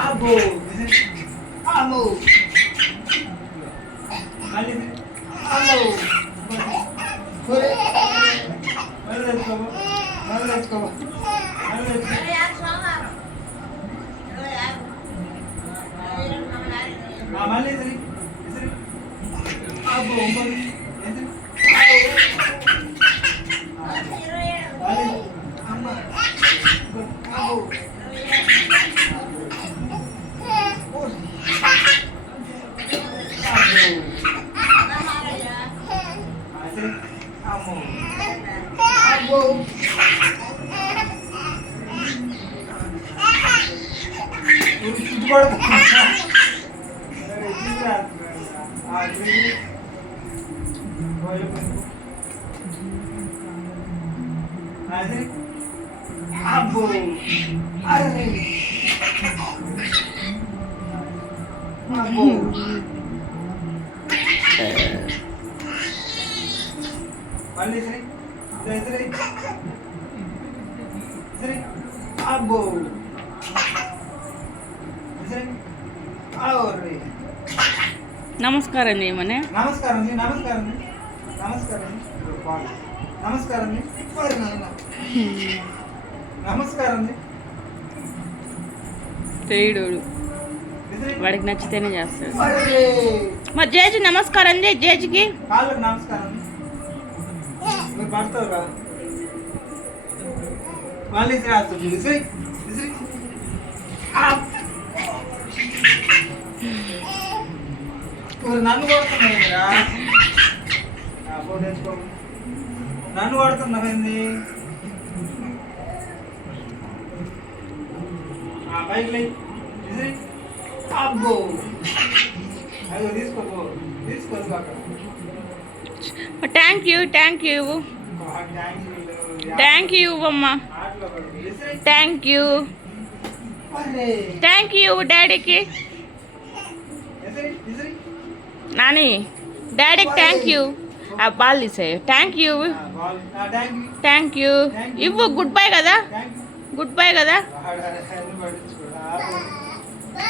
అబ్బో అమ్మో మళ్ళీ అమ్మో ఒరే మళ్ళీ తెచ్చుకో మళ్ళీ తెచ్చుకో మళ్ళీ తెచ్చుకో మళ్ళీ ఇసరి ఇసరి అబ్బో మళ్ళీ అమ్మ అబ్బో అబ్బో అరే అబ్బో మళ్ళీ సరే సరే సరే అబ్బో సరే ఆవరే నమస్కారం చేయమనే నమస్కారం నమస్కారం నమస్కారం నమస్కారం నమస్కారం చేయడోడు వాడికి నచ్చితేనే చేస్తాడు. మరి జేజీ నమస్కారం జేజీకి కాళ్ళకి నమస్కారం మీరు పడతావురా మళ్ళీ రాస్తుంది విసిరి విసిరి నన్ను కొడుతున్నాయిరా తెచ్చుకో నన్ను కొడుతున్నావేంది బైక్ లై విసిరి అబ్బో అయ్యో తీసుకో తీసుకోదు అక్కడ థ్యాంక్ యూ థ్యాంక్ యూ అమ్మా థ్యాంక్ యూ డాడీకి నాని డాడీకి థ్యాంక్ యూ ఆ బాల్ తీసే థ్యాంక్ యూ ఇవ్వు గుడ్ బై కదా